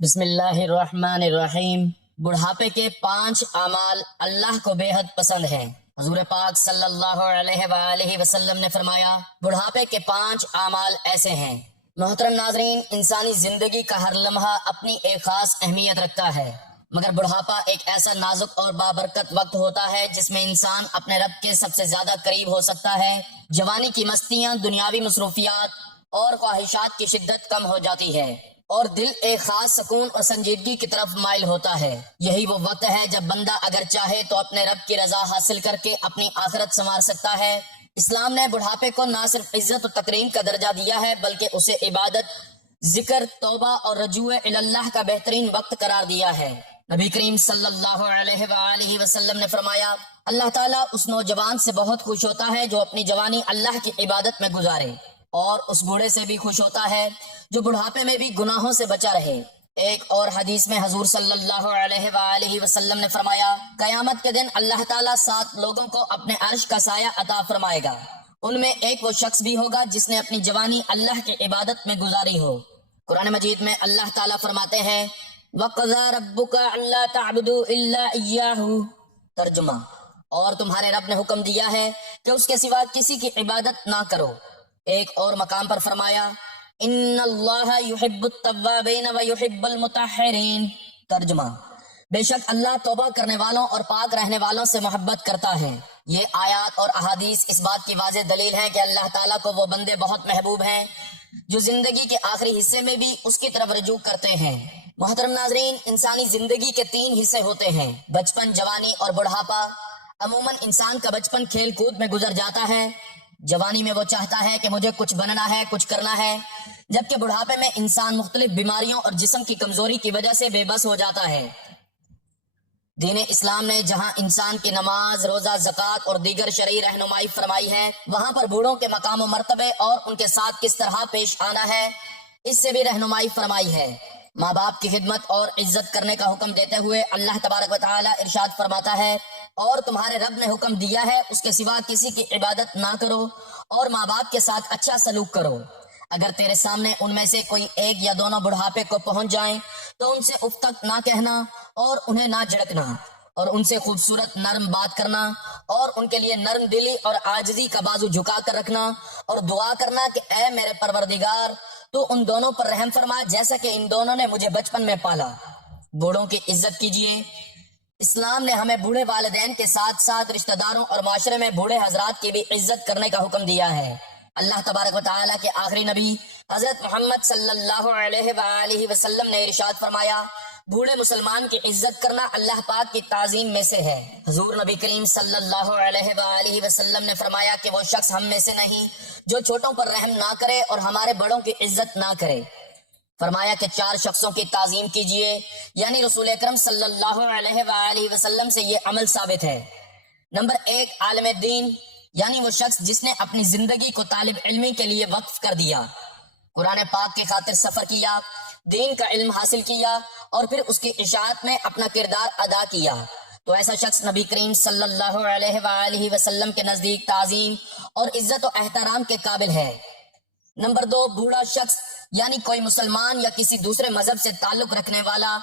بسم اللہ الرحمن الرحیم۔ بڑھاپے کے 5 اعمال اللہ کو بے حد پسند ہیں۔ حضور پاک صلی اللہ علیہ وآلہ وسلم نے فرمایا، بڑھاپے کے 5 اعمال ایسے ہیں۔ محترم ناظرین، انسانی زندگی کا ہر لمحہ اپنی ایک خاص اہمیت رکھتا ہے، مگر بڑھاپا ایک ایسا نازک اور بابرکت وقت ہوتا ہے جس میں انسان اپنے رب کے سب سے زیادہ قریب ہو سکتا ہے۔ جوانی کی مستیاں، دنیاوی مصروفیات اور خواہشات کی شدت کم ہو جاتی ہے اور دل ایک خاص سکون اور سنجیدگی کی طرف مائل ہوتا ہے۔ یہی وہ وقت ہے جب بندہ اگر چاہے تو اپنے رب کی رضا حاصل کر کے اپنی آخرت سنوار سکتا ہے۔ اسلام نے بڑھاپے کو نہ صرف عزت و تکریم کا درجہ دیا ہے بلکہ اسے عبادت، ذکر، توبہ اور رجوع اللہ کا بہترین وقت قرار دیا ہے۔ نبی کریم صلی اللہ علیہ وآلہ وسلم نے فرمایا، اللہ تعالیٰ اس نوجوان سے بہت خوش ہوتا ہے جو اپنی جوانی اللہ کی عبادت میں گزارے، اور اس بوڑھے سے بھی خوش ہوتا ہے جو بڑھاپے میں بھی گناہوں سے بچا رہے۔ ایک اور حدیث میں حضور صلی اللہ علیہ وآلہ وسلم نے فرمایا، قیامت کے دن اللہ تعالیٰ 7 لوگوں کو اپنے عرش کا سایہ عطا فرمائے گا۔ ان میں ایک وہ شخص بھی ہوگا جس نے اپنی جوانی اللہ کی عبادت میں گزاری ہو۔ قرآن مجید میں اللہ تعالیٰ فرماتے ہیں، وَقَضَىٰ رَبُّكَ أَلَّا تَعْبُدُوا إِلَّا إِيَّاهُ۔ ترجمہ، اور تمہارے رب نے حکم دیا ہے کہ اس کے سوا کسی کی عبادت نہ کرو۔ ایک اور مقام پر فرمایا، ان اللہ یحب التوابین ویحب المطہرین۔ ترجمہ، بے شک اللہ توبہ کرنے والوں اور پاک رہنے والوں سے محبت کرتا ہے۔ یہ آیات اور احادیث اس بات کی واضح دلیل ہے کہ اللہ تعالیٰ کو وہ بندے بہت محبوب ہیں جو زندگی کے آخری حصے میں بھی اس کی طرف رجوع کرتے ہیں۔ محترم ناظرین، انسانی زندگی کے 3 حصے ہوتے ہیں، بچپن، جوانی اور بڑھاپا۔ عموماً انسان کا بچپن کھیل کود میں گزر جاتا ہے، جوانی میں وہ چاہتا ہے کہ مجھے کچھ بننا ہے، کچھ کرنا ہے، جبکہ بڑھاپے میں انسان مختلف بیماریوں اور جسم کی کمزوری کی وجہ سے بے بس ہو جاتا ہے۔ دین اسلام نے جہاں انسان کی نماز، روزہ، زکوٰۃ اور دیگر شرعی رہنمائی فرمائی ہے، وہاں پر بوڑھوں کے مقام و مرتبے اور ان کے ساتھ کس طرح پیش آنا ہے، اس سے بھی رہنمائی فرمائی ہے۔ ماں باپ کی خدمت اور عزت کرنے کا حکم دیتے ہوئے اللہ تبارک و تعالیٰ ارشاد فرماتا ہے، اور تمہارے رب نے حکم دیا ہے اس کے سوا کسی کی عبادت نہ کرو اور ماں باپ کے ساتھ اچھا سلوک کرو۔ اگر تیرے سامنے ان میں سے کوئی ایک یا دونوں بڑھاپے کو پہنچ جائیں تو ان سے اف تک نہ کہنا اور انہیں نہ جھڑکنا، اور ان سے خوبصورت نرم بات کرنا اور ان کے لیے نرم دلی اور عاجزی کا بازو جھکا کر رکھنا، اور دعا کرنا کہ اے میرے پروردگار تو ان دونوں پر رحم فرما جیسا کہ ان دونوں نے مجھے بچپن میں پالا۔ بوڑھوں کی عزت کیجیے۔ اسلام نے ہمیں بوڑھے والدین کے ساتھ ساتھ رشتہ داروں اور معاشرے میں بوڑھے حضرات کی بھی عزت کرنے کا حکم دیا ہے۔ اللہ تبارک و تعالیٰ کے آخری نبی حضرت محمد صلی اللہ علیہ وآلہ وسلم نے ارشاد فرمایا، بوڑھے مسلمان کی عزت کرنا اللہ پاک کی تعظیم میں سے ہے۔ حضور نبی کریم صلی اللہ علیہ وآلہ وسلم نے فرمایا کہ وہ شخص ہم میں سے نہیں جو چھوٹوں پر رحم نہ کرے اور ہمارے بڑوں کی عزت نہ کرے۔ فرمایا کہ 4 شخصوں کی تعظیم کیجیے، یعنی رسول اکرم صلی اللہ علیہ وآلہ وسلم سے یہ عمل ثابت ہے۔ نمبر 1، عالم دین، یعنی وہ شخص جس نے اپنی زندگی کو طالب علمی کے لیے وقف کر دیا، قرآن پاک کی خاطر سفر کیا، دین کا علم حاصل کیا اور پھر اس کی اشاعت میں اپنا کردار ادا کیا، تو ایسا شخص نبی کریم صلی اللہ علیہ وآلہ وسلم کے نزدیک تعظیم اور عزت و احترام کے قابل ہے۔ نمبر 2، بوڑھا شخص، یعنی کوئی مسلمان یا کسی دوسرے مذہب سے تعلق رکھنے والا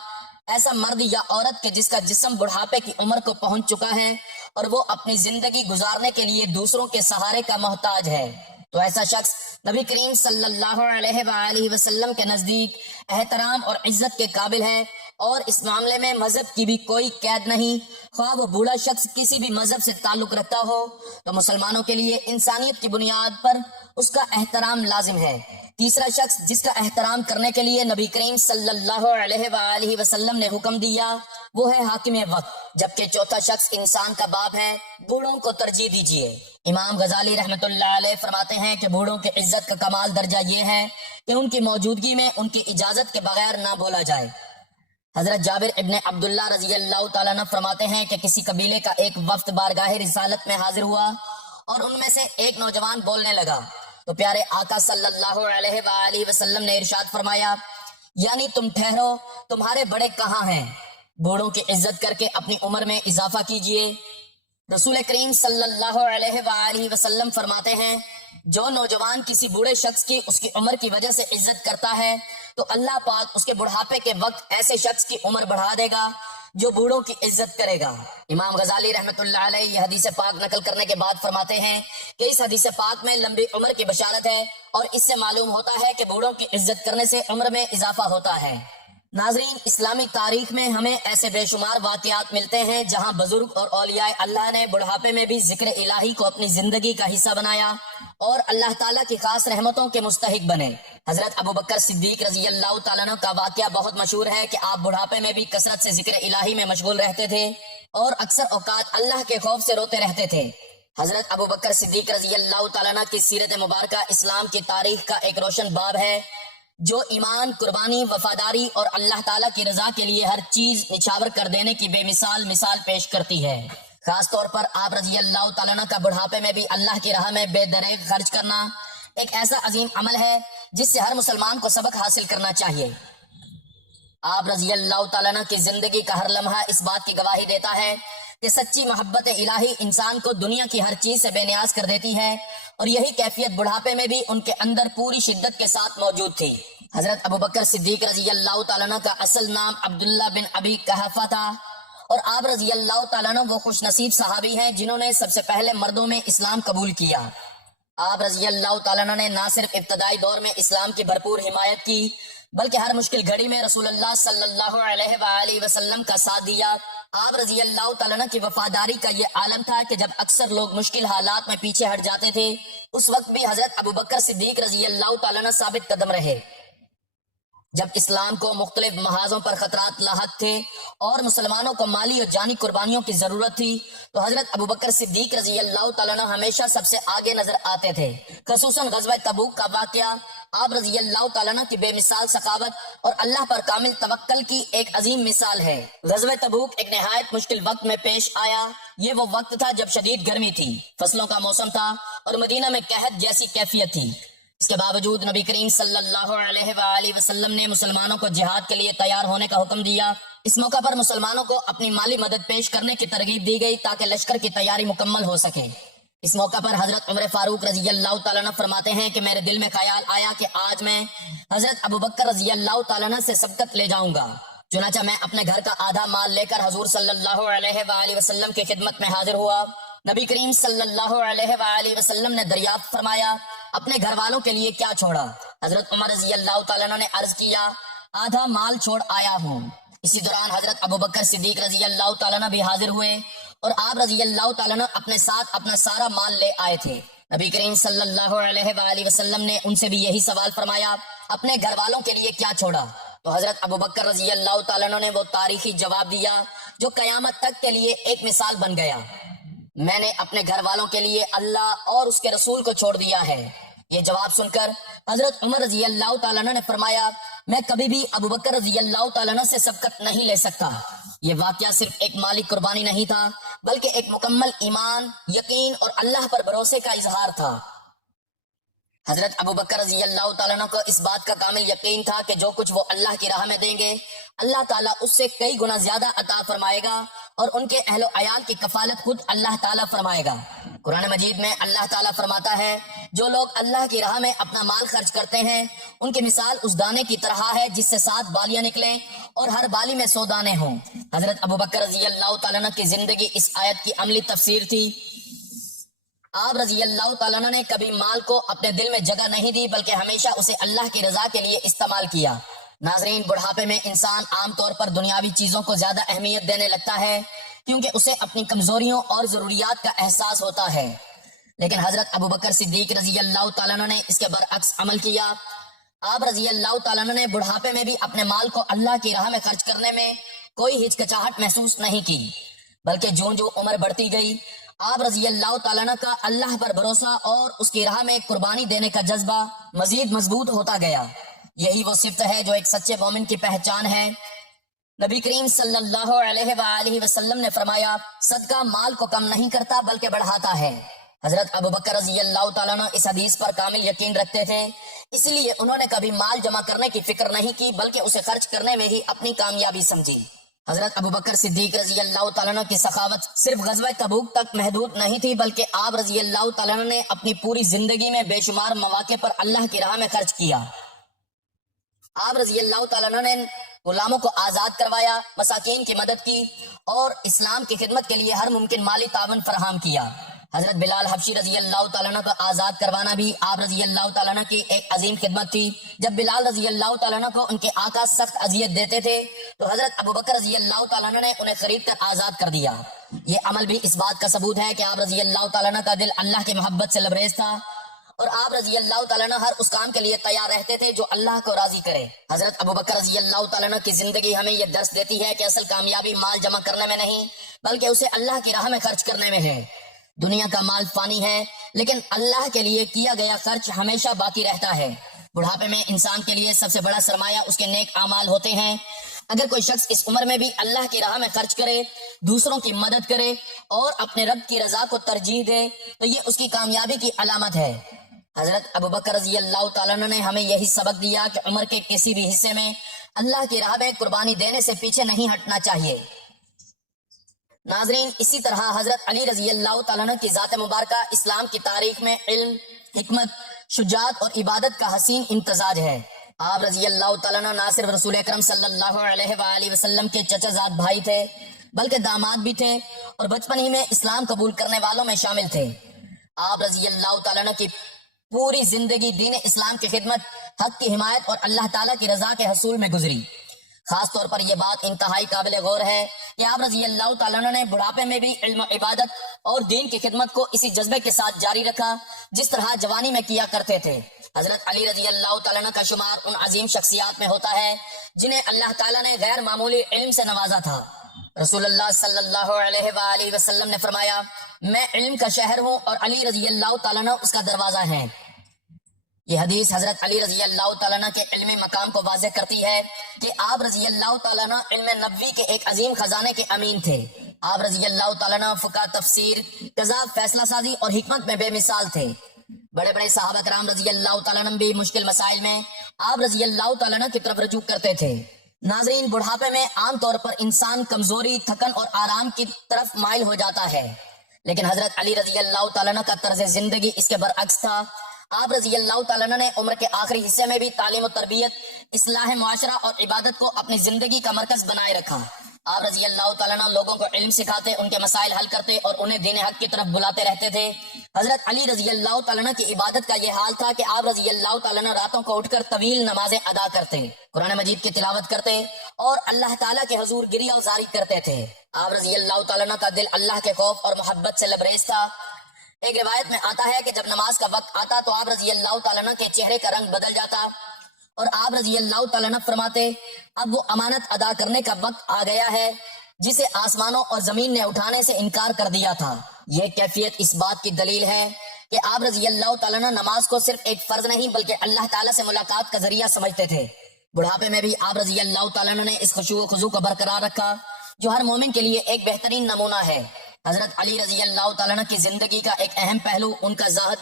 ایسا مرد یا عورت کے جس کا جسم بڑھاپے کی عمر کو پہنچ چکا ہے اور وہ اپنی زندگی گزارنے کے لیے دوسروں کے سہارے کا محتاج ہے، تو ایسا شخص نبی کریم صلی اللہ علیہ وآلہ وسلم کے نزدیک احترام اور عزت کے قابل ہے، اور اس معاملے میں مذہب کی بھی کوئی قید نہیں۔ خواہ وہ بوڑھا شخص کسی بھی مذہب سے تعلق رکھتا ہو تو مسلمانوں کے لیے انسانیت کی بنیاد پر اس کا احترام لازم ہے۔ تیسرا شخص جس کا احترام کرنے کے لیے نبی کریم صلی اللہ علیہ وآلہ وسلم نے حکم دیا وہ ہے حاکم وقت، جبکہ چوتھا شخص انسان کا باپ ہے۔ بوڑھوں کو ترجیح دیجیے۔ امام غزالی رحمۃ اللہ علیہ فرماتے ہیں کہ بوڑھوں کی عزت کا کمال درجہ یہ ہے کہ ان کی موجودگی میں ان کی اجازت کے بغیر نہ بولا جائے۔ حضرت جابر ابن عبداللہ رضی اللہ تعالیٰ عنہ فرماتے ہیں کہ کسی قبیلے کا ایک وفد بارگاہ رسالت میں حاضر ہوا اور ان میں سے ایک نوجوان بولنے لگا تو پیارے آقا صلی اللہ علیہ وآلہ وسلم نے ارشاد فرمایا، یعنی تم ٹھہرو، تمہارے بڑے کہاں ہیں؟ بوڑھوں کی عزت کر کے اپنی عمر میں اضافہ کیجیے۔ رسول کریم صلی اللہ علیہ وآلہ وسلم فرماتے ہیں، جو نوجوان کسی بوڑھے شخص کی اس کی عمر کی وجہ سے عزت کرتا ہے تو اللہ پاک اس کے بڑھاپے کے وقت ایسے شخص کی عمر بڑھا دے گا جو بوڑھوں کی عزت کرے گا۔ امام غزالی رحمۃ اللہ علیہ یہ حدیث پاک نقل کرنے کے بعد فرماتے ہیں کہ اس حدیث پاک میں لمبی عمر کی بشارت ہے، اور اس سے معلوم ہوتا ہے کہ بوڑھوں کی عزت کرنے سے عمر میں اضافہ ہوتا ہے۔ ناظرین، اسلامی تاریخ میں ہمیں ایسے بے شمار واقعات ملتے ہیں جہاں بزرگ اور اولیاء اللہ نے بڑھاپے میں بھی ذکر الہی کو اپنی زندگی کا حصہ بنایا اور اللہ تعالیٰ کی خاص رحمتوں کے مستحق بنے۔ حضرت ابوبکر صدیق رضی اللہ تعالیٰ عنہ کا واقعہ بہت مشہور ہے کہ آپ بڑھاپے میں بھی کثرت سے ذکر الہی میں مشغول رہتے تھے اور اکثر اوقات اللہ کے خوف سے روتے رہتے تھے۔ حضرت ابوبکر صدیق رضی اللہ تعالیٰ عنہ کی سیرت مبارکہ اسلام کی تاریخ کا ایک روشن باب ہے جو ایمان، قربانی، وفاداری اور اللہ تعالیٰ کی رضا کے لیے ہر چیز نچھاور کر دینے کی بے مثال پیش کرتی ہے۔ خاص طور پر آپ رضی اللہ تعالیٰ عنہ کا بڑھاپے میں بھی اللہ کی راہ میں بے دریغ خرچ کرنا ایک ایسا عظیم عمل ہے جس سے ہر مسلمان کو سبق حاصل کرنا چاہیے۔ آپ رضی اللہ تعالیٰ عنہ کی زندگی کا ہر لمحہ اس بات کی گواہی دیتا ہے کہ سچی محبت الہی انسان کو دنیا کی ہر چیز سے بے نیاز کر دیتی ہے، اور یہی کیفیت بڑھاپے میں بھی ان کے اندر پوری شدت کے ساتھ موجود تھی۔ حضرت ابوبکر صدیق رضی اللہ تعالیٰ عنہ کا اصل نام عبداللہ بن ابی قحافہ تھا، اور آپ رضی اللہ تعالیٰ عنہ وہ خوش نصیب صحابی ہیں جنہوں نے سب سے پہلے مردوں میں اسلام قبول کیا۔ آپ رضی اللہ تعالیٰ عنہ نے نہ صرف ابتدائی دور میں اسلام کی بھرپور حمایت کی بلکہ ہر مشکل گھڑی میں رسول اللہ صلی اللہ علیہ وآلہ وسلم کا ساتھ دیا۔ آپ رضی اللہ تعالیٰ عنہ کی وفاداری کا یہ عالم تھا کہ جب اکثر لوگ مشکل حالات میں پیچھے ہٹ جاتے تھے، اس وقت بھی حضرت ابوبکر صدیق رضی اللہ تعالیٰ عنہ ثابت قدم رہے۔ جب اسلام کو مختلف محاذوں پر خطرات لاحق تھے اور مسلمانوں کو مالی اور جانی قربانیوں کی ضرورت تھی، تو حضرت ابوبکر صدیق رضی اللہ تعالیٰ عنہ ہمیشہ سب سے آگے نظر آتے تھے۔ خصوصاً غزوہ تبوک کا واقعہ آپ رضی اللہ تعالیٰ عنہ کی بے مثال سخاوت اور اللہ پر کامل توکل کی ایک عظیم مثال ہے۔ غزوہ تبوک ایک نہایت مشکل وقت میں پیش آیا۔ یہ وہ وقت تھا جب شدید گرمی تھی، فصلوں کا موسم تھا اور مدینہ میں قحط جیسی کیفیت تھی۔ اس کے باوجود نبی کریم صلی اللہ علیہ وآلہ وسلم نے مسلمانوں کو جہاد کے لیے تیار ہونے کا حکم دیا۔ اس موقع پر مسلمانوں کو اپنی مالی مدد پیش کرنے کی ترغیب دی گئی تاکہ لشکر کی تیاری مکمل ہو سکے۔ اس موقع پر حضرت عمر فاروق رضی اللہ تعالیٰ عنہ فرماتے ہیں کہ میرے دل میں خیال آیا کہ آج میں حضرت ابوبکر رضی اللہ تعالیٰ عنہ سے سبقت لے جاؤں گا۔ چنانچہ میں اپنے گھر کا آدھا مال لے کر حضور صلی اللہ علیہ وآلہ وسلم کی خدمت میں حاضر ہوا۔ نبی کریم صلی اللہ علیہ وآلہ وسلم نے دریافت فرمایا، اپنے گھر والوں کے لیے کیا چھوڑا؟ حضرت عمر رضی اللہ تعالیٰ عنہ نے عرض کیا، آدھا مال چھوڑ آیا ہوں۔ اسی دوران حضرت ابوبکر صدیق رضی اللہ تعالیٰ عنہ بھی حاضر ہوئے اور آپ رضی اللہ تعالیٰ عنہ اپنے ساتھ اپنا سارا مال لے آئے تھے۔ نبی کریم صلی اللہ علیہ وآلہ وسلم نے ان سے بھی یہی سوال فرمایا، اپنے گھر والوں کے لیے کیا چھوڑا؟ تو حضرت ابوبکر رضی اللہ تعالیٰ عنہ نے وہ تاریخی جواب دیا جو قیامت تک کے لیے ایک مثال بن گیا، میں نے اپنے گھر والوں کے لیے اللہ اور اس کے رسول کو چھوڑ دیا ہے۔ یہ جواب سن کر حضرت عمر رضی اللہ تعالیٰ عنہ نے فرمایا، میں کبھی بھی ابوبکر رضی اللہ تعالیٰ عنہ سے سبقت نہیں لے سکتا۔ یہ واقعہ صرف ایک مالی قربانی نہیں تھا بلکہ ایک مکمل ایمان، یقین اور اللہ پر بھروسے کا اظہار تھا۔ حضرت ابوبکر رضی اللہ تعالیٰ عنہ کو اس بات کا کامل یقین تھا کہ جو کچھ وہ اللہ کی راہ میں دیں گے، اللہ تعالیٰ اس سے کئی گنا زیادہ عطا فرمائے گا، اور ان کے اہل و عیال کی کفالت خود اللہ تعالیٰ فرمائے گا۔ قرآن مجید میں اللہ تعالیٰ فرماتا ہے، جو لوگ اللہ کی راہ میں اپنا مال خرچ کرتے ہیں ان کی مثال اس دانے کی طرح ہے جس سے 7 بالیاں نکلیں اور ہر بالی میں 100 دانے ہوں۔ حضرت ابوبکر رضی اللہ تعالیٰ عنہ کی زندگی اس آیت کی عملی تفسیر تھی۔ آپ رضی اللہ تعالیٰ عنہ نے کبھی مال کو اپنے دل میں جگہ نہیں دی بلکہ ہمیشہ اسے اللہ کی رضا کے لیے استعمال کیا۔ ناظرین، بڑھاپے میں انسان عام طور پر دنیاوی چیزوں کو زیادہ اہمیت دینے لگتا ہے کیونکہ اسے اپنی کمزوریوں اور ضروریات کا احساس ہوتا ہے، لیکن حضرت ابوبکر صدیق رضی اللہ تعالیٰ عنہ نے اس کے برعکس عمل کیا۔ آپ رضی اللہ تعالیٰ عنہ نے بڑھاپے میں بھی اپنے مال کو اللہ کی راہ میں خرچ کرنے میں کوئی ہچکچاہٹ محسوس نہیں کی، بلکہ جو عمر بڑھتی گئی آپ رضی اللہ تعالیٰ عنہ کا اللہ پر بھروسہ اور اس کی راہ میں قربانی دینے کا جذبہ مزید مضبوط ہوتا گیا۔ یہی وہ صفت ہے جو ایک سچے مومن کی پہچان ہے۔ نبی کریم صلی اللہ علیہ وآلہ وسلم نے فرمایا، صدقہ مال کو کم نہیں کرتا بلکہ بڑھاتا ہے۔ حضرت ابوبکر رضی اللہ تعالیٰ عنہ اس حدیث پر کامل یقین رکھتے تھے، اس لیے انہوں نے کبھی مال جمع کرنے کی فکر نہیں کی بلکہ اسے خرچ کرنے میں ہی اپنی کامیابی سمجھی۔ حضرت ابوبکر صدیق رضی اللہ تعالیٰ عنہ کی سخاوت صرف غزوہ تبوک تک محدود نہیں تھی بلکہ آپ رضی اللہ تعالیٰ عنہ نے اپنی پوری زندگی میں بے شمار مواقع پر اللہ کی راہ میں خرچ کیا۔ آپ رضی اللہ تعالیٰ عنہ نے غلاموں کو آزاد کروایا، مساکین کی مدد کی اور اسلام کی خدمت کے لیے ہر ممکن مالی تعاون فراہم کیا۔ حضرت بلال حبشی رضی اللہ تعالیٰ عنہ کو آزاد کروانا بھی آپ رضی اللہ تعالیٰ عنہ کی ایک عظیم خدمت تھی۔ جب بلال رضی اللہ تعالیٰ عنہ کو ان کے آقا سخت اذیت دیتے تھے تو حضرت ابوبکر رضی اللہ تعالیٰ عنہ نے انہیں خرید کر آزاد کر دیا۔ یہ عمل بھی اس بات کا ثبوت ہے کہ آپ رضی اللہ تعالیٰ عنہ کا دل اللہ کی محبت سے لبریز تھا اور آپ رضی اللہ تعالیٰ عنہ ہر اس کام کے لیے تیار رہتے تھے جو اللہ کو راضی کرے۔ حضرت ابوبکر رضی اللہ تعالیٰ عنہ کی زندگی ہمیں یہ درس دیتی ہے کہ اصل کامیابی مال جمع کرنے میں نہیں بلکہ اسے اللہ کی راہ میں خرچ کرنے میں ہے۔ دنیا کا مال فانی ہے لیکن اللہ کے لیے کیا گیا خرچ ہمیشہ باقی رہتا ہے۔ بڑھاپے میں انسان کے لیے سب سے بڑا سرمایہ اس کے نیک اعمال ہوتے ہیں۔ اگر کوئی شخص اس عمر میں بھی اللہ کی راہ میں خرچ کرے، دوسروں کی مدد کرے اور اپنے رب کی رضا کو ترجیح دے تو یہ اس کی کامیابی کی علامت ہے۔ حضرت ابوبکر رضی اللہ تعالیٰ عنہ نے ہمیں یہی سبق دیا کہ عمر کے کسی بھی حصے میں اللہ کی راہ میں قربانی دینے سے پیچھے نہیں ہٹنا چاہیے۔ ناظرین، اسی طرح حضرت علی رضی اللہ تعالیٰ عنہ کی ذات مبارکہ اسلام کی تاریخ میں علم، حکمت، شجاعت اور عبادت کا حسین امتزاج ہے۔ آپ رضی اللہ تعالیٰ عنہ نہ صرف رسول اکرم صلی اللہ علیہ وآلہ وسلم کے چچا زاد بھائی تھے بلکہ داماد بھی تھے اور بچپن ہی میں اسلام قبول کرنے والوں میں شامل تھے۔ آپ رضی اللہ تعالیٰ عنہ کی پوری زندگی دین اسلام کی خدمت، حق کی حمایت اور اللہ تعالیٰ کی رضا کے حصول میں گزری۔ خاص طور پر یہ بات انتہائی قابل غور ہے کہ آپ رضی اللہ تعالیٰ عنہ نے بڑھاپے میں بھی علم و عبادت اور دین کی خدمت کو اسی جذبے کے ساتھ جاری رکھا جس طرح جوانی میں کیا کرتے تھے۔ حضرت علی رضی اللہ تعالیٰ عنہ کا شمار ان عظیم شخصیات میں ہوتا ہے جنہیں اللہ تعالیٰ نے غیر معمولی علم سے نوازا تھا۔ رسول اللہ صلی اللہ علیہ وآلہ وسلم نے فرمایا، میں علم کا شہر ہوں اور علی رضی اللہ تعالیٰ عنہ اس کا دروازہ ہے۔ یہ حدیث حضرت علی رضی اللہ تعالیٰ عنہ کے علمی مقام کو واضح کرتی ہے کہ آپ رضی اللہ تعالیٰ عنہ علم نبوی کے ایک عظیم خزانے کے امین تھے۔ آپ رضی اللہ تعالیٰ عنہ فقہ، تفسیر، قضاء، فیصلہ سازی اور حکمت میں بے مثال تھے۔ بڑے بڑے صحابہ کرام رضی اللہ تعالیٰ عنہ بھی مشکل مسائل میں آپ رضی اللہ تعالیٰ عنہ کی طرف رجوع کرتے تھے۔ ناظرین، بڑھاپے میں عام طور پر انسان کمزوری، تھکن اور آرام کی طرف مائل ہو جاتا ہے، لیکن حضرت علی رضی اللہ تعالیٰ عنہ کا طرز زندگی اس کے برعکس تھا۔ آپ رضی اللہ تعالیٰ عنہ نے عمر کے آخری حصے میں بھی تعلیم و تربیت، اصلاح معاشرہ اور عبادت کو اپنی زندگی کا مرکز بنائے رکھا۔ آپ رضی اللہ تعالیٰ عنہ لوگوں کو علم سکھاتے، ان کے مسائل حل کرتے اور انہیں دین حق کی طرف بلاتے رہتے تھے۔ حضرت علی رضی اللہ تعالیٰ عنہ کی عبادت کا یہ حال تھا کہ آپ رضی اللہ تعالیٰ عنہ راتوں کو اٹھ کر طویل نمازیں ادا کرتے، قرآن مجید کی تلاوت کرتے اور اللہ تعالیٰ کے حضور گریہ وزاری کرتے تھے۔ آپ رضی اللہ تعالیٰ عنہ کا دل اللہ کے خوف اور محبت سے لبریز تھا۔ ایک روایت میں آتا ہے کہ جب نماز کا وقت آتا تو آپ رضی اللہ تعالیٰ عنہ کے چہرے کا رنگ بدل جاتا اور آپ رضی اللہ تعالیٰ عنہ فرماتے، اب وہ امانت ادا کرنے کا وقت آ گیا ہے جسے آسمانوں اور زمین نے اٹھانے سے انکار کر دیا تھا۔ یہ کیفیت اس بات کی دلیل ہے کہ آپ رضی اللہ تعالیٰ عنہ نماز کو صرف ایک فرض نہیں بلکہ اللہ تعالیٰ سے ملاقات کا ذریعہ سمجھتے تھے۔ بڑھاپے میں بھی آپ رضی اللہ تعالیٰ عنہ نے اس خشوع و خضوع کو برقرار رکھا جو ہر مومن کے لیے ایک بہترین نمونہ ہے۔ حضرت علی رضی اللہ تعالیٰ عنہ کی زندگی کا ایک اہم پہلو ان کا زہد،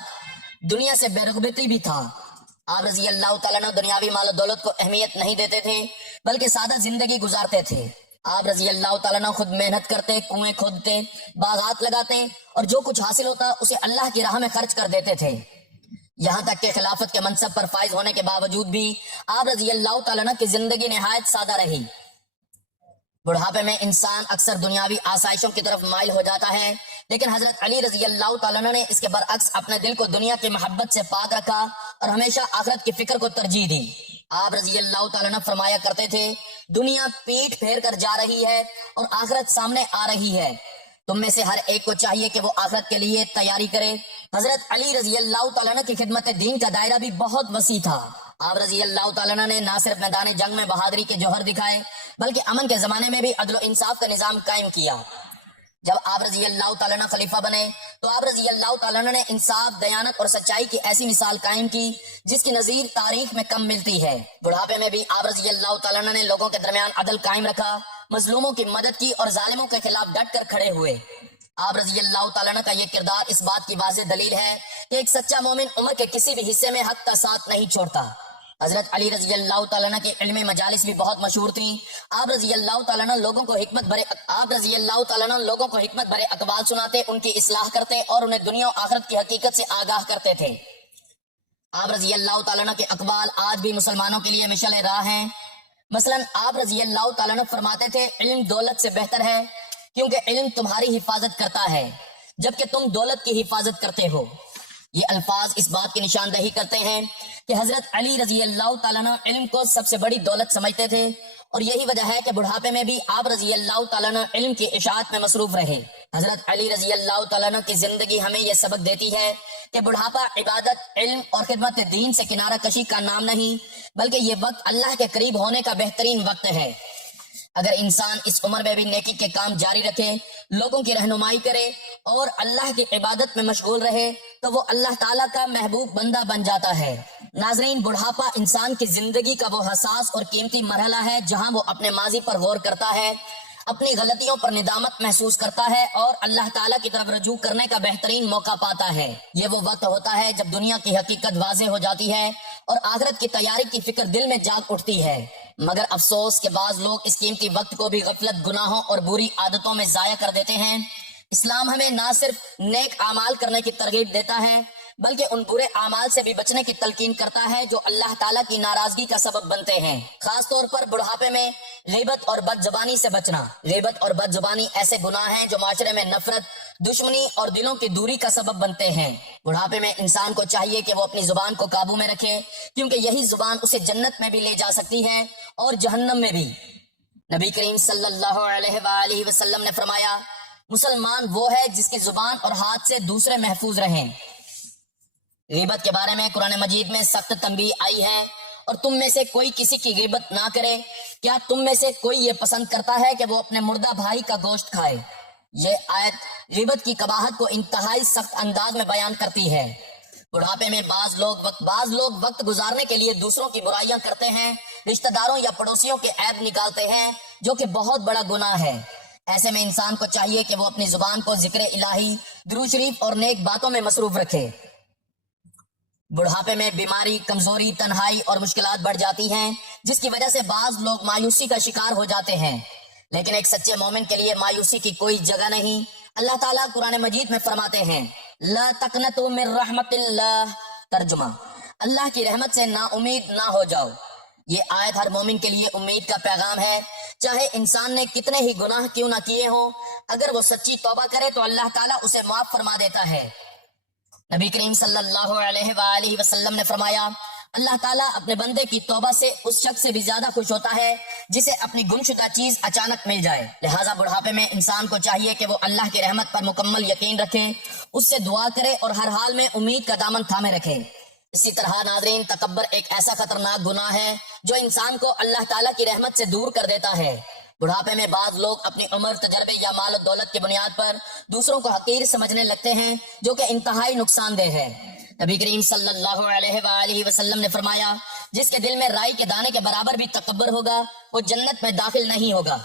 دنیا سے بے رغبتی بھی تھا۔ آپ رضی اللہ تعالیٰ عنہ دنیاوی مال و دولت کو اہمیت نہیں دیتے تھے بلکہ سادہ زندگی گزارتے تھے۔ آپ رضی اللہ تعالیٰ عنہ خود محنت کرتے، کنویں کھودتے، باغات لگاتے اور جو کچھ حاصل ہوتا اسے اللہ کی راہ میں خرچ کر دیتے تھے۔ یہاں تک کہ خلافت کے منصب پر فائز ہونے کے باوجود بھی آپ رضی اللہ تعالیٰ عنہ کی زندگی نہایت سادہ رہی۔ بڑھاپے میں انسان اکثر دنیاوی آسائشوں کی طرف مائل ہو جاتا ہے، لیکن حضرت علی رضی اللہ تعالیٰ عنہ نے اس کے برعکس اپنے دل کو دنیا کی محبت سے پاک رکھا اور ہمیشہ آخرت کی فکر کو ترجیح دی۔ آپ رضی اللہ تعالیٰ عنہ فرمایا کرتے تھے، دنیا پیٹ پھیر کر جا رہی ہے اور آخرت سامنے آ رہی ہے، تم میں سے ہر ایک کو چاہیے کہ وہ آخرت کے لیے تیاری کرے۔ حضرت علی رضی اللہ تعالیٰ عنہ کی خدمت دین کا دائرہ بھی بہت وسیع تھا۔ آپ رضی اللہ تعالیٰ عنہ نے نہ صرف میدان جنگ میں بہادری کے جوہر دکھائے بلکہ امن کے زمانے میں بھی عدل و انصاف کا نظام قائم کیا۔ جب آپ رضی اللہ تعالیٰ عنہ خلیفہ بنے تو آپ رضی اللہ تعالیٰ عنہ نے انصاف، دیانت اور سچائی کی ایسی مثال قائم کی جس کی نظیر تاریخ میں کم ملتی ہے۔ بڑھاپے میں بھی آپ رضی اللہ تعالیٰ عنہ نے لوگوں کے درمیان عدل قائم رکھا، مظلوموں کی مدد کی اور ظالموں کے خلاف ڈٹ کر کھڑے ہوئے۔ آپ رضی اللہ تعالیٰ عنہ کا یہ کردار اس بات کی واضح دلیل ہے کہ ایک سچا مومن عمر کے کسی بھی حصے میں حق کا ساتھ نہیں چھوڑتا۔ حضرت علی رضی اللہ تعالیٰ عنہ کی علمی مجالس بھی بہت مشہور تھیں۔ آپ رضی اللہ تعالیٰ عنہ لوگوں کو حکمت بھرے اقوال سناتے، ان کی اصلاح کرتے اور انہیں دنیا و آخرت کی حقیقت سے آگاہ کرتے تھے۔ آپ رضی اللہ تعالیٰ عنہ کے اقوال آج بھی مسلمانوں کے لیے مشعل راہ ہیں۔ مثلا آپ رضی اللہ تعالیٰ عنہ فرماتے تھے علم دولت سے بہتر ہے، کیونکہ علم تمہاری حفاظت کرتا ہے جبکہ تم دولت کی حفاظت کرتے ہو۔ یہ الفاظ اس بات کی نشاندہی کرتے ہیں کہ حضرت علی رضی اللہ تعالیٰ عنہ علم کو سب سے بڑی دولت سمجھتے تھے، اور یہی وجہ ہے کہ بڑھاپے میں بھی آپ رضی اللہ تعالیٰ عنہ علم کی اشاعت میں مصروف رہے۔ حضرت علی رضی اللہ تعالیٰ عنہ کی زندگی ہمیں یہ سبق دیتی ہے کہ بڑھاپا عبادت، علم اور خدمت دین سے کنارہ کشی کا نام نہیں، بلکہ یہ وقت اللہ کے قریب ہونے کا بہترین وقت ہے۔ اگر انسان اس عمر میں بھی نیکی کے کام جاری رکھے، لوگوں کی رہنمائی کرے اور اللہ کی عبادت میں مشغول رہے تو وہ اللہ تعالیٰ کا محبوب بندہ بن جاتا ہے۔ ناظرین، بڑھاپا انسان کی زندگی کا وہ حساس اور قیمتی مرحلہ ہے جہاں وہ اپنے ماضی پر غور کرتا ہے، اپنی غلطیوں پر ندامت محسوس کرتا ہے اور اللہ تعالیٰ کی طرف رجوع کرنے کا بہترین موقع پاتا ہے۔ یہ وہ وقت ہوتا ہے جب دنیا کی حقیقت واضح ہو جاتی ہے اور آخرت کی تیاری کی فکر دل میں جاگ اٹھتی ہے۔ مگر افسوس کہ بعض لوگ اس قیمتی وقت کو بھی غفلت، گناہوں اور بری عادتوں میں ضائع کر دیتے ہیں۔ اسلام ہمیں نہ صرف نیک اعمال کرنے کی ترغیب دیتا ہے بلکہ ان برے اعمال سے بھی بچنے کی تلقین کرتا ہے جو اللہ تعالیٰ کی ناراضگی کا سبب بنتے ہیں۔ خاص طور پر بڑھاپے میں غیبت اور بد زبانی سے بچنا۔ غیبت اور بد زبانی ایسے گناہ ہیں جو معاشرے میں نفرت، دشمنی اور دلوں کی دوری کا سبب بنتے ہیں۔ بڑھاپے میں انسان کو چاہیے کہ وہ اپنی زبان کو قابو میں رکھے، کیونکہ یہی زبان اسے جنت میں بھی لے جا سکتی ہے اور جہنم میں بھی۔ نبی کریم صلی اللہ علیہ وآلہ وسلم نے فرمایا، مسلمان وہ ہے جس کی زبان اور ہاتھ سے دوسرے محفوظ رہیں۔ غیبت کے بارے میں قرآن مجید میں سخت تنبیہ آئی ہے، اور تم میں سے کوئی کسی کی غیبت نہ کرے۔ کیا تم میں سے کوئی یہ پسند کرتا ہے کہ وہ اپنے مردہ بھائی کا گوشت کھائے؟ یہ آیت غیبت کی قباحت کو انتہائی سخت انداز میں بیان کرتی ہے۔ بڑھاپے میں بعض لوگ وقت گزارنے کے لیے دوسروں کی برائیاں کرتے ہیں، رشتہ داروں یا پڑوسیوں کے عیب نکالتے ہیں، جو کہ بہت بڑا گناہ ہے۔ ایسے میں انسان کو چاہیے کہ وہ اپنی زبان کو ذکر الہی، درود شریف اور نیک باتوں میں مصروف رکھے۔ بڑھاپے میں بیماری، کمزوری، تنہائی اور مشکلات بڑھ جاتی ہیں، جس کی وجہ سے بعض لوگ مایوسی کا شکار ہو جاتے ہیں، لیکن ایک سچے مومن کے لیے مایوسی کی کوئی جگہ نہیں۔ اللہ تعالیٰ قرآن مجید میں فرماتے ہیں، لا تقنطوا من رحمت اللہ، ترجمہ، اللہ کی رحمت سے نا امید نہ ہو جاؤ۔ یہ آیت ہر مومن کے لیے امید کا پیغام ہے، چاہے انسان نے کتنے ہی گناہ کیوں نہ کیے ہوں، اگر وہ سچی توبہ کرے تو اللہ تعالیٰ اسے معاف فرما دیتا ہے۔ نبی کریم صلی اللہ علیہ وآلہ وسلم نے فرمایا، اللہ تعالیٰ اپنے بندے کی توبہ سے اس شخص سے بھی زیادہ خوش ہوتا ہے جسے اپنی گمشدہ چیز اچانک مل جائے۔ لہٰذا بڑھاپے میں انسان کو چاہیے کہ وہ اللہ کی رحمت پر مکمل یقین رکھے، اس سے دعا کرے اور ہر حال میں امید کا دامن تھامے رکھے۔ اسی طرح ناظرین، تکبر ایک ایسا خطرناک گناہ ہے جو انسان کو اللہ تعالیٰ کی رحمت سے دور کر دیتا ہے۔ بڑھاپے میں بعض لوگ اپنی عمر، تجربے یا مال و دولت کی بنیاد پر دوسروں کو حقیر سمجھنے لگتے ہیں، جو کہ انتہائی نقصان دہ ہے۔ نبی کریم صلی اللہ علیہ وآلہ وسلم نے فرمایا، جس کے دل میں رائی کے دانے کے برابر بھی تکبر ہوگا وہ جنت میں داخل نہیں ہوگا۔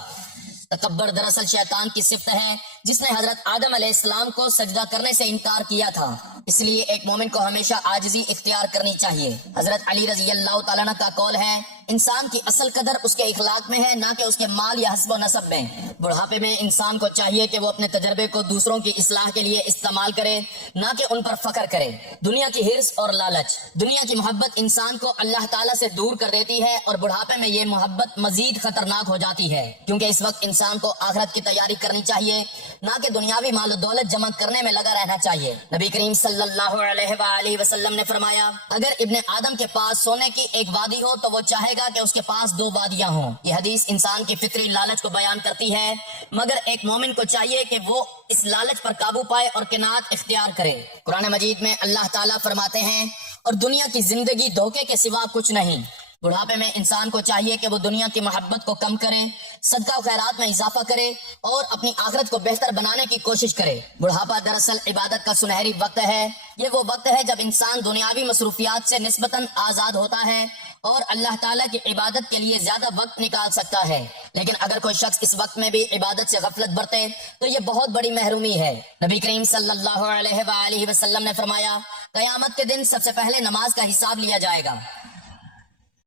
تکبر دراصل شیطان کی صفت ہے جس نے حضرت آدم علیہ السلام کو سجدہ کرنے سے انکار کیا تھا۔ اس لیے ایک مومن کو ہمیشہ عاجزی اختیار کرنی چاہیے۔ حضرت علی رضی اللہ تعالیٰ عنہ کا قول ہے، انسان کی اصل قدر اس کے اخلاق میں ہے، نہ کہ اس کے مال یا حسب و نسب میں۔ بڑھاپے میں انسان کو چاہیے کہ وہ اپنے تجربے کو دوسروں کی اصلاح کے لیے استعمال کرے، نہ کہ ان پر فخر کرے۔ دنیا کی حرص اور لالچ، دنیا کی محبت انسان کو اللہ تعالیٰ سے دور کر دیتی ہے، اور بڑھاپے میں یہ محبت مزید خطرناک ہو جاتی ہے، کیونکہ اس وقت انسان کو آخرت کی تیاری کرنی چاہیے، نہ کہ دنیاوی مال و دولت جمع کرنے میں لگا رہنا چاہیے۔ نبی کریم صلی اللہ علیہ وآلہ وسلم نے فرمایا، اگر ابن آدم کے پاس سونے کی ایک وادی ہو تو وہ چاہے گا کہ اس کے پاس 2 وادیاں ہوں۔ یہ حدیث انسان کی فطری لالچ کو بیان کرتی ہے، مگر ایک مومن کو چاہیے کہ وہ اس لالچ پر قابو پائے اور قناعت اختیار کرے۔ قرآن مجید میں اللہ تعالیٰ فرماتے ہیں، اور دنیا کی زندگی دھوکے کے سوا کچھ نہیں۔ بڑھاپے میں انسان کو چاہیے کہ وہ دنیا کی محبت کو کم کرے، صدقہ و خیرات میں اضافہ کرے اور اپنی آخرت کو بہتر بنانے کی کوشش کرے۔ بڑھاپا دراصل عبادت کا سنہری وقت ہے۔ یہ وہ وقت ہے جب انسان دنیاوی مصروفیات سے نسبتاً آزاد ہوتا ہے اور اللہ تعالیٰ کی عبادت کے لیے زیادہ وقت نکال سکتا ہے۔ لیکن اگر کوئی شخص اس وقت میں بھی عبادت سے غفلت برتے تو یہ بہت بڑی محرومی ہے۔ نبی کریم صلی اللہ علیہ وآلہ وسلم نے فرمایا، قیامت کے دن سب سے پہلے نماز کا حساب لیا جائے گا۔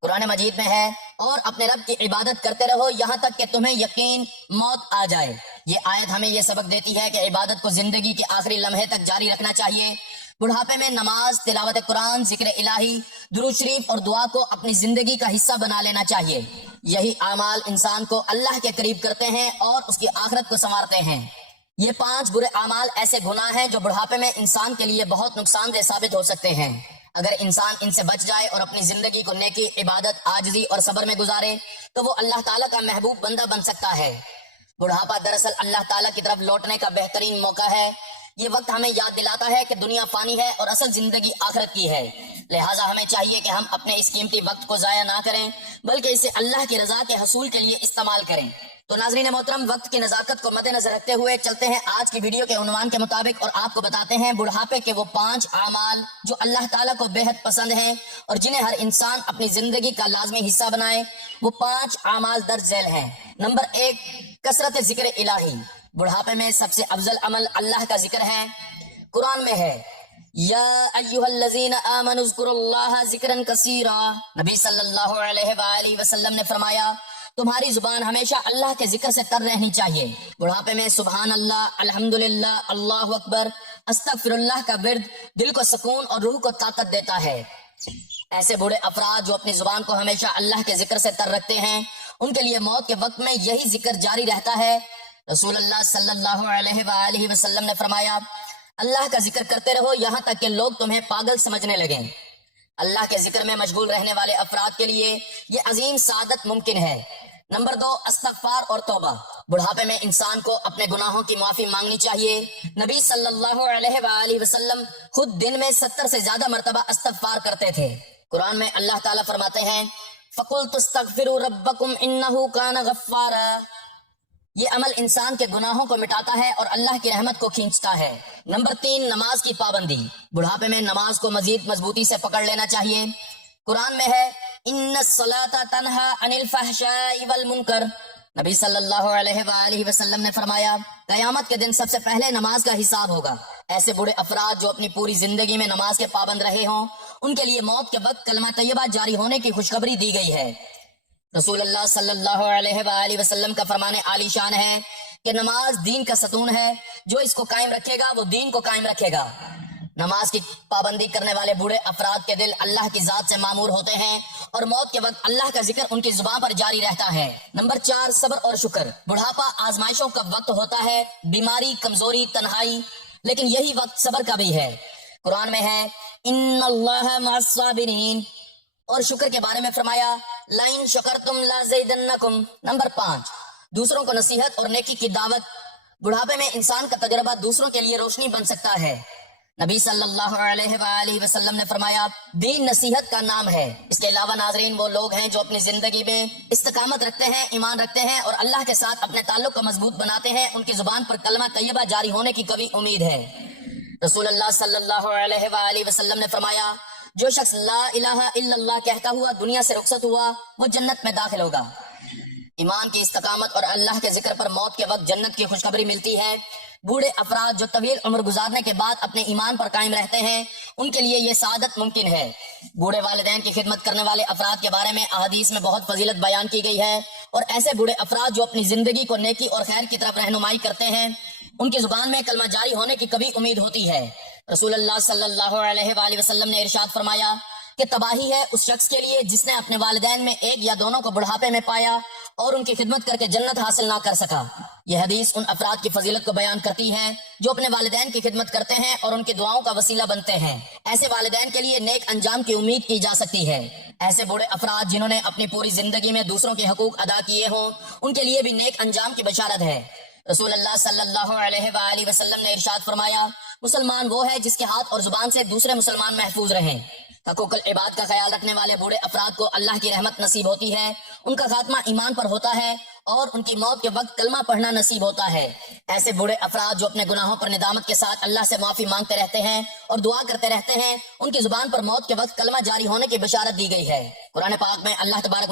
قرآن مجید میں ہے، اور اپنے رب کی عبادت کرتے رہو یہاں تک کہ تمہیں یقین موت آ جائے۔ یہ آیت ہمیں یہ سبق دیتی ہے کہ عبادت کو زندگی کے آخری لمحے تک جاری رکھنا چاہیے۔ بڑھاپے میں نماز، تلاوت قرآن، ذکر الہی، درود شریف اور دعا کو اپنی زندگی کا حصہ بنا لینا چاہیے۔ یہی اعمال انسان کو اللہ کے قریب کرتے ہیں اور اس کی آخرت کو سنوارتے ہیں۔ یہ 5 برے اعمال ایسے گناہ ہیں جو بڑھاپے میں انسان کے لیے بہت نقصان دہ ثابت ہو سکتے ہیں۔ اگر انسان ان سے بچ جائے اور اپنی زندگی کو نیکی، عبادت، عاجزی اور صبر میں گزارے تو وہ اللہ تعالیٰ کا محبوب بندہ بن سکتا ہے۔ بڑھاپا دراصل اللہ تعالیٰ کی طرف لوٹنے کا بہترین موقع ہے۔ یہ وقت ہمیں یاد دلاتا ہے کہ دنیا فانی ہے اور اصل زندگی آخرت کی ہے، لہٰذا ہمیں چاہیے کہ ہم اپنے اس قیمتی وقت کو ضائع نہ کریں بلکہ اسے اللہ کی رضا کے حصول کے لیے استعمال کریں۔ تو ناظرین محترم، وقت کی نزاکت کو مد نظر رکھتے ہوئے چلتے ہیں آج کی ویڈیو کے عنوان کے مطابق اور آپ کو بتاتے ہیں بڑھاپے کے وہ 5 اعمال جو اللہ تعالیٰ کو بے حد پسند ہیں اور جنہیں ہر انسان اپنی زندگی کا لازمی حصہ بنائے۔ وہ 5 اعمال درج ذیل ہیں۔ نمبر 1، کثرت ذکر الہی۔ بڑھاپے میں سب سے افضل عمل اللہ کا ذکر ہے۔ قرآن میں ہے یا ایھا الذین آمنوا اذکروا اللہ ذکرا کثیرا۔ نبی صلی اللہ علیہ وآلہ وسلم نے فرمایا تمہاری زبان ہمیشہ اللہ کے ذکر سے تر رہنی چاہیے۔ بڑھاپے میں سبحان اللہ، الحمدللہ، اللہ اکبر، استغفر اللہ کا ورد دل کو سکون اور روح کو طاقت دیتا ہے۔ ایسے بوڑھے افراد جو اپنی زبان کو ہمیشہ اللہ کے ذکر سے تر رکھتے ہیں ان کے لیے موت کے وقت میں یہی ذکر جاری رہتا ہے۔ رسول اللہ صلی اللہ علیہ وآلہ وسلم نے فرمایا اللہ کا ذکر کرتے رہو یہاں تک کہ لوگ تمہیں پاگل سمجھنے لگیں۔ اللہ کے ذکر میں مشغول رہنے والے افراد کے لیے یہ عظیم سعادت ممکن ہے۔ نمبر 2، استغفار اور توبہ۔ بڑھاپے میں انسان کو اپنے گناہوں کی معافی مانگنی چاہیے۔ نبی صلی اللہ علیہ وآلہ وسلم خود دن میں 70 سے زیادہ مرتبہ استغفار کرتے تھے۔ قرآن میں اللہ تعالیٰ فرماتے ہیں فَقُلْتُ اسْتَغْفِرُوا رَبَّكُمْ إِنَّهُ كَانَ غَفَّارًا۔ یہ عمل انسان کے گناہوں کو مٹاتا ہے اور اللہ کی رحمت کو کھینچتا ہے۔ نمبر 3، نماز کی پابندی۔ بڑھاپے میں نماز کو مزید مضبوطی سے پکڑ لینا چاہیے۔ قرآن میں ہے ان الصلاۃ تنہی عن الفحشاء والمنکر۔ نبی صلی اللہ علیہ وآلہ وسلم نے فرمایا قیامت کے دن سب سے پہلے نماز کا حساب ہوگا۔ ایسے بڑے افراد جو اپنی پوری زندگی میں نماز کے پابند رہے ہوں ان کے لیے موت کے وقت کلمہ طیبہ جاری ہونے کی خوشخبری دی گئی ہے۔ رسول اللہ صلی اللہ علیہ وآلہ وسلم کا فرمان عالی شان ہے کہ نماز دین کا ستون ہے، جو اس کو قائم رکھے گا وہ دین کو قائم رکھے گا۔ نماز کی پابندی کرنے والے بوڑھے افراد کے دل اللہ کی ذات سے معمور ہوتے ہیں اور موت کے وقت اللہ کا ذکر ان کی زبان پر جاری رہتا ہے۔ نمبر 4، صبر اور شکر۔ بڑھاپا آزمائشوں کا وقت ہوتا ہے، بیماری، کمزوری، تنہائی، لیکن یہی وقت صبر کا بھی ہے۔ قرآن میں ہے ان اللہ مع الصابرین، اور شکر کے بارے میں فرمایا لَإِن شَكَرْتُمْ لَأَزِيدَنَّكُمْ۔ نمبر 5، دوسروں کو نصیحت اور نیکی کی دعوت۔ بڑھاپے میں انسان کا تجربہ دوسروں کے لیے روشنی بن سکتا ہے۔ نبی صلی اللہ علیہ وآلہ وسلم نے فرمایا دین نصیحت کا نام ہے۔ اس کے علاوہ ناظرین وہ لوگ ہیں جو اپنی زندگی میں استقامت رکھتے ہیں، ایمان رکھتے ہیں اور اللہ کے ساتھ اپنے تعلق کو مضبوط بناتے ہیں، ان کی زبان پر کلمہ طیبہ جاری ہونے کی قوی امید ہے۔ رسول اللہ صلی اللہ علیہ وآلہ وسلم نے فرمایا جو شخص لا الہ الا اللہ کہتا ہوا دنیا سے رخصت ہوا وہ جنت میں داخل ہوگا۔ ایمان کی استقامت اور اللہ کے ذکر پر موت کے وقت جنت کی خوشخبری ملتی ہے۔ بوڑھے افراد جو طویل عمر گزارنے کے بعد اپنے ایمان پر قائم رہتے ہیں ان کے لیے یہ سعادت ممکن ہے۔ بوڑھے والدین کی خدمت کرنے والے افراد کے بارے میں احادیث میں بہت فضیلت بیان کی گئی ہے، اور ایسے بوڑھے افراد جو اپنی زندگی کو نیکی اور خیر کی طرف رہنمائی کرتے ہیں ان کی زبان میں کلمہ جاری ہونے کی کبھی امید ہوتی ہے۔ رسول اللہ صلی اللہ علیہ وآلہ وسلم نے ارشاد فرمایا کہ تباہی ہے اس شخص کے لیے جس نے اپنے والدین میں ایک یا دونوں کو بڑھاپے میں پایا اور ان کی خدمت کر کے جنت حاصل نہ کر سکا۔ یہ حدیث ان افراد کی فضیلت کو بیان کرتی ہے جو اپنے والدین کی خدمت کرتے ہیں اور ان کی دعاؤں کا وسیلہ بنتے ہیں۔ ایسے والدین کے لیے نیک انجام کی امید کی جا سکتی ہے۔ ایسے بوڑھے افراد جنہوں نے اپنی پوری زندگی میں دوسروں کے حقوق ادا کیے ہوں ان کے لیے بھی نیک انجام کی بشارت ہے۔ رسول اللہ صلی اللہ علیہ وآلہ وسلم نے ارشاد فرمایا مسلمان وہ ہے جس کے ہاتھ اور زبان سے دوسرے مسلمان محفوظ رہیں۔ حقوق العباد کا خیال رکھنے والے بوڑھے افراد کو اللہ کی رحمت نصیب ہوتی ہے، ان کا خاتمہ ایمان پر ہوتا ہے اور ان کی موت کے وقت کلمہ پڑھنا نصیب ہوتا ہے۔ ایسے بوڑھے افراد جو اپنے گناہوں پر ندامت کے ساتھ اللہ سے معافی مانگتے رہتے ہیں اور دعا کرتے رہتے ہیں ان کی زبان پر موت کے وقت کلمہ جاری ہونے کی بشارت دی گئی ہے۔ قرآن پاک میں اللہ تبارک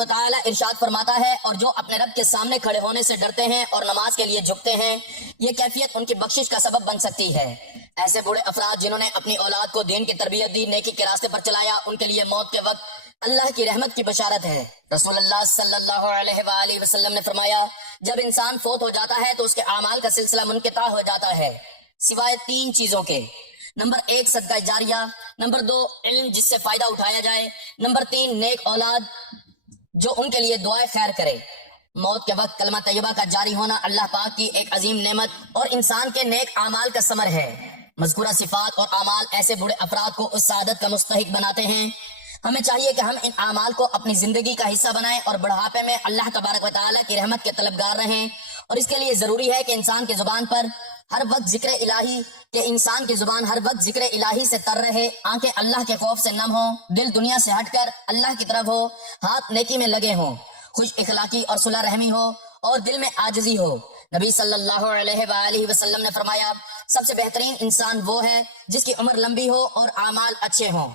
و تعالی ارشاد فرماتا ہے اور جو اپنے رب کے سامنے کھڑے ہونے سے ڈرتے ہیں اور نماز کے لیے جھکتے ہیں یہ کیفیت ان کی بخشش کا سبب بن سکتی ہے۔ ایسے بوڑھے افراد جنہوں نے اپنی اولاد کو دین کی تربیت دی، نیکی کے راستے پر چلایا، ان کے لیے موت کے وقت اللہ کی رحمت کی بشارت ہے۔ رسول اللہ صلی اللہ علیہ وآلہ وسلم نے فرمایا جب انسان فوت ہو جاتا ہے تو اس کے اعمال کا سلسلہ منقطع ہو جاتا ہے سوائے 3 چیزوں کے. نمبر 1 صدقہ جاریہ، نمبر 2 علم جس سے فائدہ اٹھایا جائے، نمبر 3 نیک اولاد جو ان کے لیے دعائے خیر کرے. موت کے وقت کلمہ طیبہ کا جاری ہونا اللہ پاک کی ایک عظیم نعمت اور انسان کے نیک اعمال کا ثمر ہے. مذکورہ صفات اور اعمال ایسے بڑے افراد کو اس سعادت کا مستحق بناتے ہیں. ہمیں چاہیے کہ ہم ان اعمال کو اپنی زندگی کا حصہ بنائیں اور بڑھاپے میں اللہ تبارک و تعالیٰ کی رحمت کے طلبگار رہیں. اور اس کے لیے ضروری ہے کہ انسان کی زبان پر ہر وقت ذکر الہی ذکر الہی سے تر رہے، آنکھیں اللہ کے خوف سے نم ہوں، دل دنیا سے ہٹ کر اللہ کی طرف ہو، ہاتھ نیکی میں لگے ہوں، خوش اخلاقی اور صلح رحمی ہو اور دل میں عاجزی ہو. نبی صلی اللہ علیہ وآلہ وسلم نے فرمایا، سب سے بہترین انسان وہ ہے جس کی عمر لمبی ہو اور اعمال اچھے ہوں.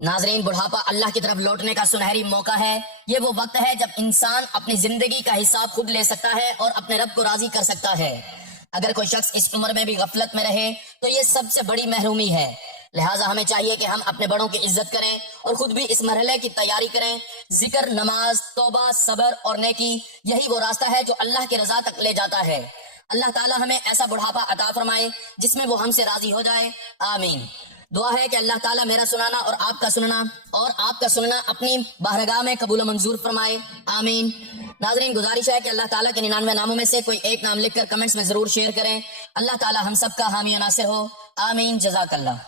ناظرین، بڑھاپا اللہ کی طرف لوٹنے کا سنہری موقع ہے. یہ وہ وقت ہے جب انسان اپنی زندگی کا حساب خود لے سکتا ہے اور اپنے رب کو راضی کر سکتا ہے. اگر کوئی شخص اس عمر میں بھی غفلت میں رہے تو یہ سب سے بڑی محرومی ہے. لہٰذا ہمیں چاہیے کہ ہم اپنے بڑوں کی عزت کریں اور خود بھی اس مرحلے کی تیاری کریں. ذکر، نماز، توبہ، صبر اور نیکی، یہی وہ راستہ ہے جو اللہ کی رضا تک لے جاتا ہے. اللہ تعالی ہمیں ایسا بڑھاپا عطا فرمائے جس میں وہ ہم سے راضی ہو جائے. آمین. دعا ہے کہ اللہ تعالیٰ میرا سنانا اور آپ کا سننا اپنی بارگاہ میں قبول و منظور فرمائے. آمین. ناظرین، گزارش ہے کہ اللہ تعالیٰ کے 99 ناموں میں سے کوئی ایک نام لکھ کر کمنٹس میں ضرور شیئر کریں. اللہ تعالیٰ ہم سب کا حامی و ناصر ہو. آمین. جزاک اللہ.